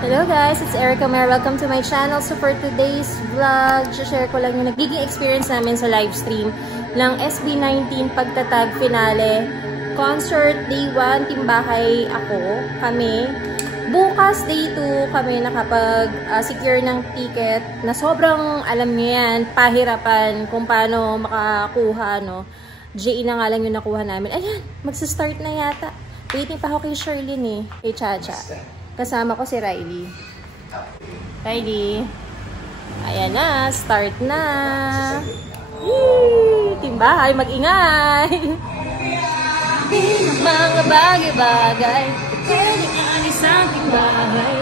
Hello guys, it's Erica Mer. Welcome to my channel. So for today's vlog, share ko lang yung nagiging experience namin sa live stream ng SB19 pagtatag finale. Concert day 1, timbahay kami. Bukas day 2 kami nakapag-secure ng ticket na sobrang alam niyo yan, pahirapan kung paano makakuha, no? JE na nga lang yung nakuha namin. Ayan, magsa-start na yata. Waiting pa ako kay Sherlyn kay Chacha. Kasama ko si Riley. Riley. Ayan na, start na. Yee! Timbahay, mag-ingay. Mga bagay-bagay. Pwede alis ang timbahay.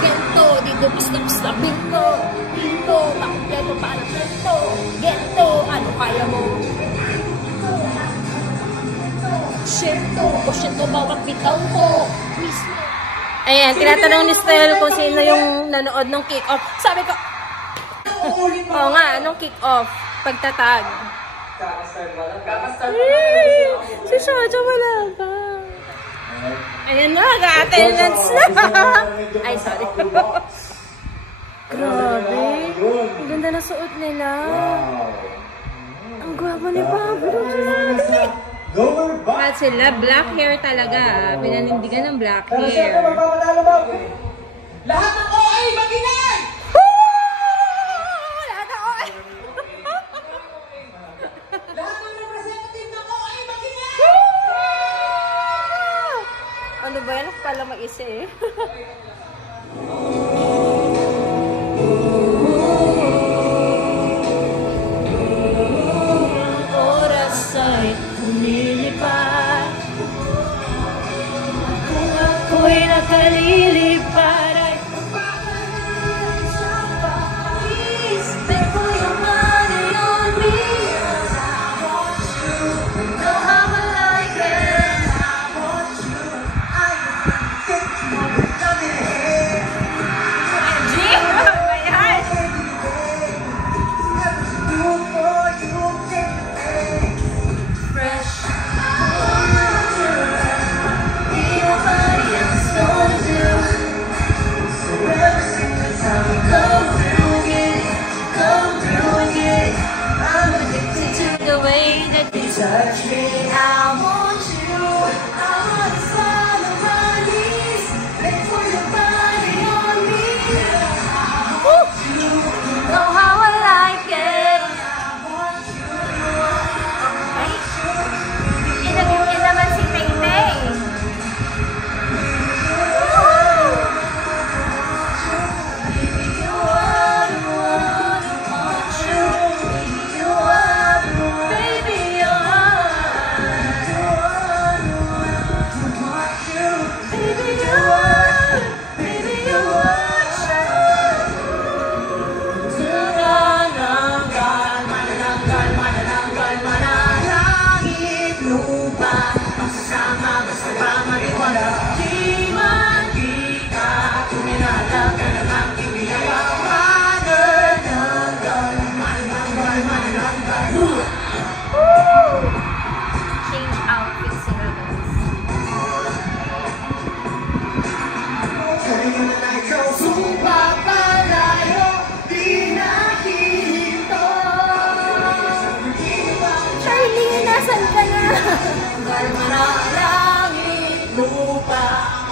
Gento, dito pista-pista. Binto, makumpleto para gento, ano kaya mo? Siyento, bawat bitaw ko. Ayan, tinatanong ni Stel kung sino yung nanood ng kick-off. Sabi ko, oo nga, anong kick-off? Pagtatag. Si Shasha wala ba? Ayan na, ga-attendance na. Ay, sorry. Grabe. Ang ganda na suot nila. Ang gwapo ni Pablo. At sila, black hair talaga. Pinanindigan ng black hair. Lahat ng OA mag-ingay! Lahat ng OA! Lahat ng representative ng OA mag-ingay! Ano ba yan? Ako pala mag-isa Oras ay lumilipad. Kung ako'y nakalilipad ay please, bet for your money on me. I want you, know how I like it. I want you, I think you love it. G? Ayan! Fresh. Touch me, I want you. I want to fall on my knees. Wait for your body on me. I want you. Know how I like it. I want you. Ay, inagin naman si Teng-Teng.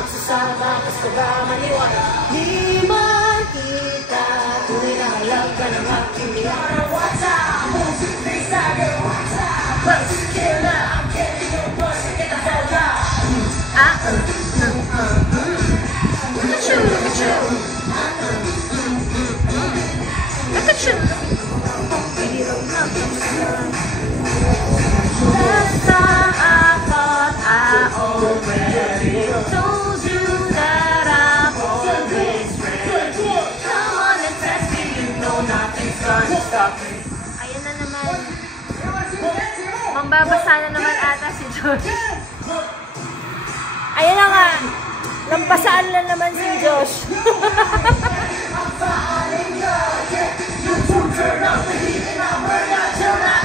Magsasama maniwala. Di man kita tunay na alam ka ng aking niyara. What's up? Music, please, I get what's up. What's it killer? I'm getting your bus and get the hell out. Look at you, look at you. Look at you. Last time I thought I already told you that I'm always ready. Come on and test me, you know nothing's gonna stop me. Ayan na naman. Mangbabasa na naman ata si Josh. Ayan na nga. Lampasaan na naman si Josh. Turn up the heat and I'll burn out till night.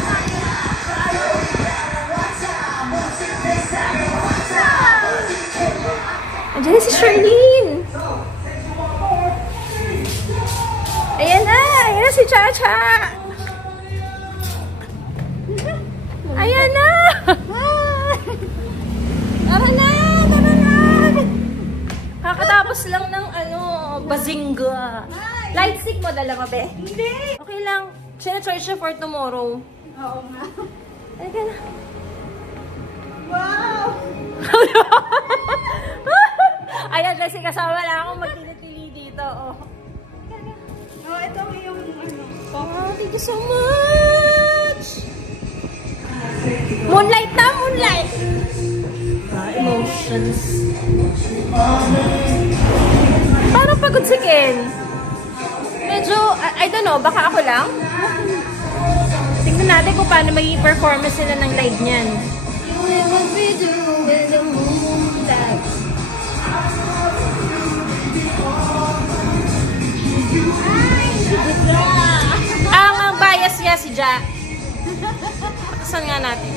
Andiyan na si Charlene. Ayan na si Chacha. Ayan na. Tara na. Kakatapos lang ng bazinga. Light stick mo dala mo, be? Hindi. Okay lang. Sina-charge siya for tomorrow. Oo nga. Ayan na. Wow! Ayan, kasi kasama lang akong magtinitili dito. Oh, Ito yung oh, thank you so much! Moonlight na, moonlight! Emotions. Parang pagod si Ken. Medyo, I don't know, baka ako lang? Tingnan natin kung paano magiging performance nila ng live niyan. What we do with the moonlight. Ang bias niya si Ja. Saan nga natin?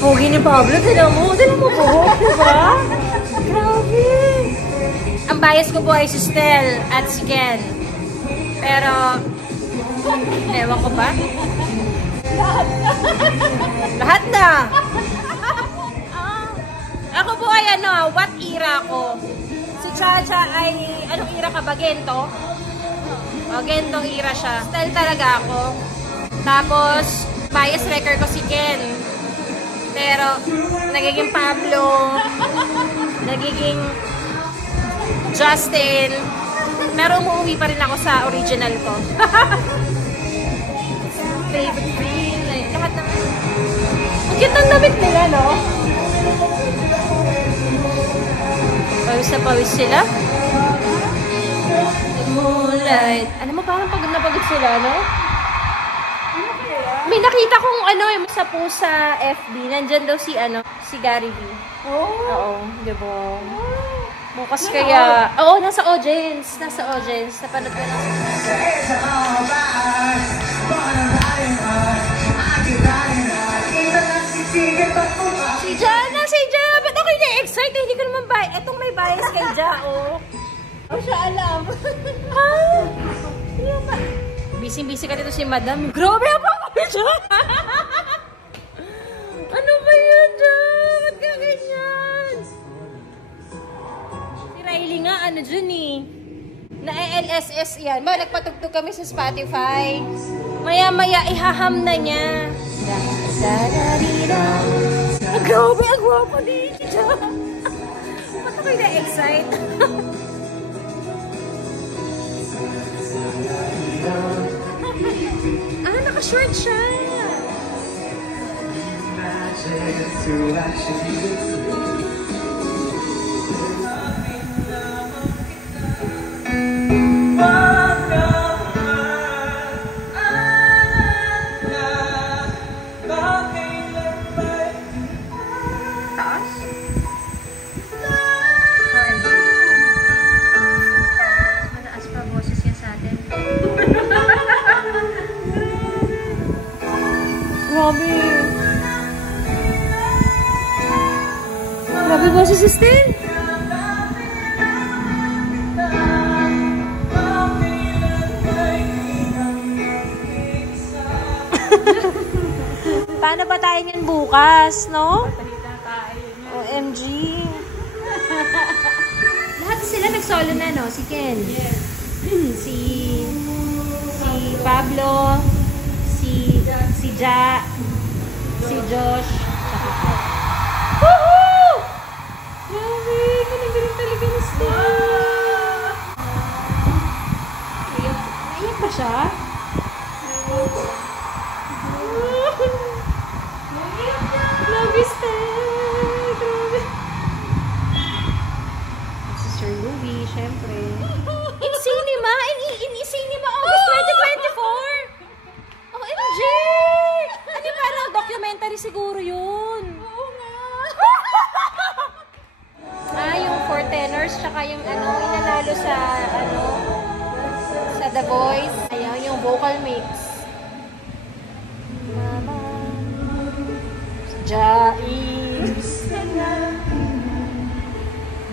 Pogi ni Pablo, tinan mo buhok, diba? Grabe! Ang bias ko po ay si Stel at si Ken. Pero, ewan ko ba? Lahat na! Ako po ay what era ko? Si Chacha ay, anong era ka ba? Gento? O, Gentong era siya. Style talaga ako. Tapos, bias wrecker ko si Ken. Pero, nagiging Pablo, nagiging Justin, pero umuwi pa rin ako sa original ko. Favorite green, lahat naman. Ang cute ng damit nila, no? Pawis na pawis sila. Moonlight. Alam mo, parang pagod na pagod sila, no? May nakita kong sa post sa FB, nandyan daw si Gary V. Oh. Oo, diba? Bukas kaya, oo, nasa audience. Napanood ko na. Si Ja, ba't ako na-excite? Hindi ko naman etong may bias kay Ja, oh. Oh, siya alam. Busy ka dito si Madam. Grabe ako! Ano ba yun, Ja? Ba't ka ganyan? Si Riley nga, dyan eh. Na-LSS yan. Nagpatugtog kami sa Spotify. Maya-maya, ihaham na niya. Grabe, ang guwapo din. Ja. Ba't ako na-excite? Naka-short siya. Taas? OMG. Mataas pa boses niya sa atin. Grabe. Grabe boses si Stel. Paano ba tayo niyan bukas, no? OMG. Lahat sila nag-solo na, no? Si Ken. Yes. Si Pablo. Si Ja. Si Josh. Woohoo! Grabe, galing talaga ni Stel. Naiyak ba siya? Love you, Stel. Grabe. Sister Louie, syempre. In cinema! In cinema, August 2024! OMG! Ano parang documentary siguro yun? Oo nga. Yung Four Tenors, tsaka yung inanalo sa The Voice. Ayan yung vocal mix. Jais.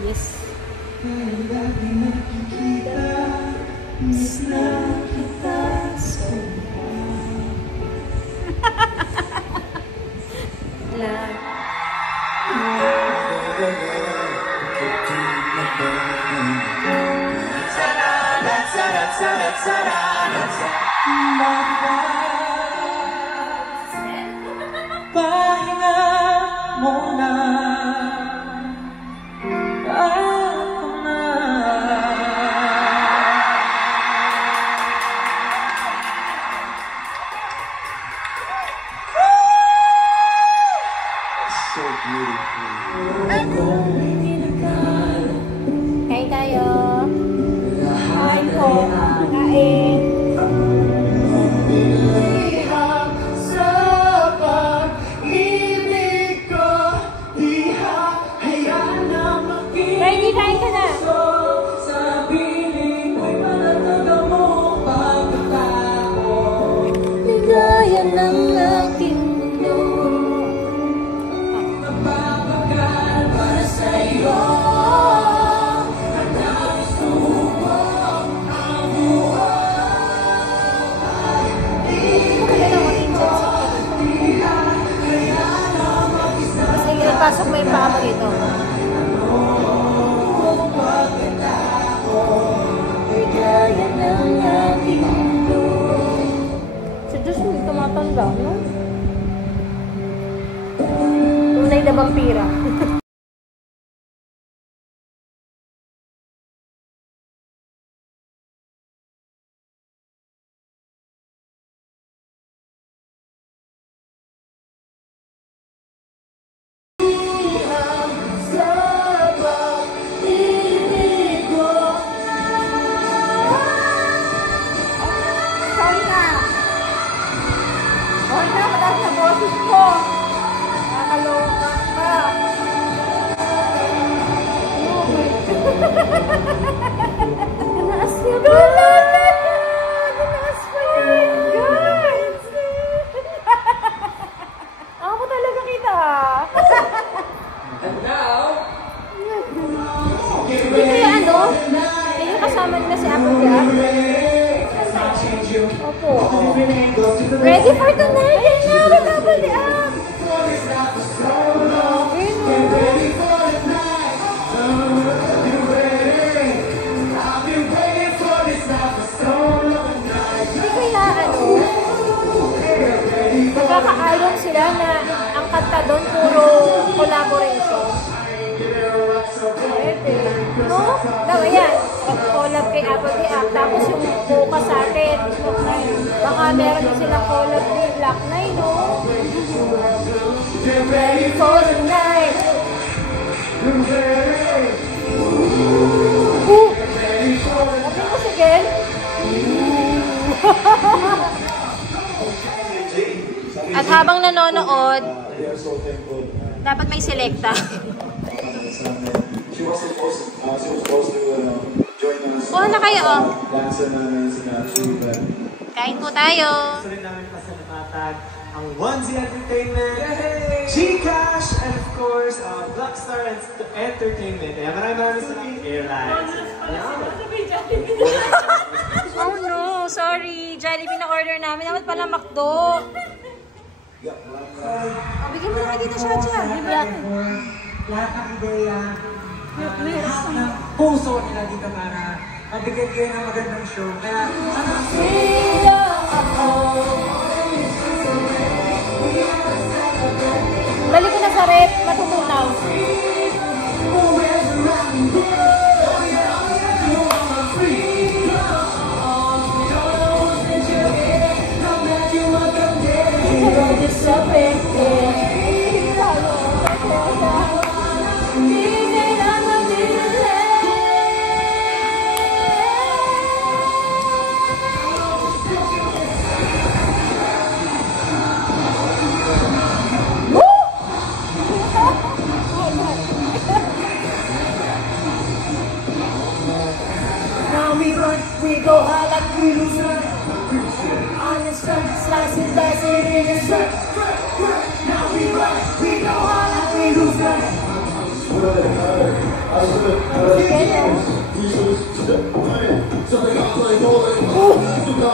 Yes. Pahinga muna ako na. So beautiful. Kain tayo. Kain po. Kain. Ready, kain ka na. Ligaya ng aking mundo. Para sa'yo. Sige, pasok mo yung paa mo dito. Ligaya ng aking mundo. Si Diyos mo, tumatanda, no? Tunay na vampira. Sorry na. Sorry na, mataas na boses ko. Nakakaloka ka. Ganaas niya ba? Ganaas pa yan, guys! Ako talaga kita. And now, Hindi kaya ano? Hindi yung kasama nila si Apple Gap? Opo. Ready for tonight? Yan nga, with Apple Gap! Hindi kaya ano? Magkaka-album sila na ang kanta doon puro collaboration. Pwede. No? Daw, ayan. Collab kay Apple Gap. Tapos yung bukas sa atin. Baka meron din silang collab kay Black Knight, no? Ready for tonight. Okay mo si Ken? At habang nanonood, dapat may selecta. She was supposed to join us. Kuha na kayo, oh. Dancer namin si Nachi, but Kain po tayo. Gusto rin namin pasalamatan ang Onesie Entertainment, Gcash, and of course, Blackstar Entertainment. Kaya maraming salamat. Airlines. Oh no, sorry. Jollibee na order namin. Dapat pala McDo. Oh, bigyan mo na kayo dito, Shacha. Lahat ng ideya, lahat ng puso nila dito para mabigyan kayo ng magandang show. Kaya, Balik ko na sa rep. Matutunaw. we run, we go hard like we lose run. On the sun, slices, dicing in the sun. Now we run, we go hard like we lose run.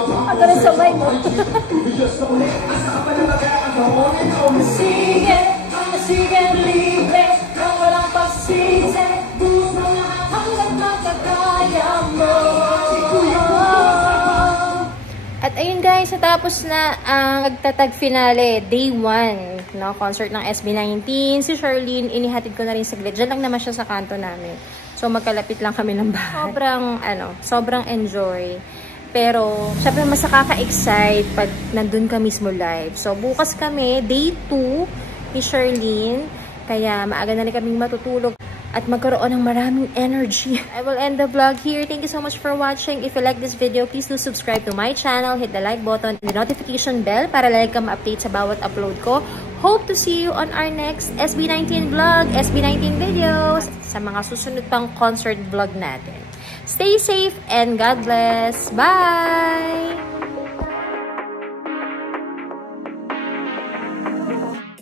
Ang ganun sabay mo. Sige, sige, libre, nang walang pagsisi. Gusto na hanggang magkakaya mo. At ayun guys, natapos na ang Nagtatag finale, day 1, no? Concert ng SB19. Si Charlene, inihatid ko na rin saglit. Diyan lang naman siya sa kanto namin. So magkalapit lang kami ng bahay. Sobrang enjoy. Pero, syempre mas nakaka-excite pag nandun ka mismo live. So bukas kami, day 2 ni Charlene. Kaya maaga na rin kaming matutulog at magkaroon ng maraming energy. I will end the vlog here. Thank you so much for watching. If you like this video, please do subscribe to my channel. Hit the like button and the notification bell para lagi kang ma-update sa bawat upload ko. Hope to see you on our next SB19 vlog, SB19 videos, sa mga susunod pang concert vlog natin. Stay safe and God bless. Bye!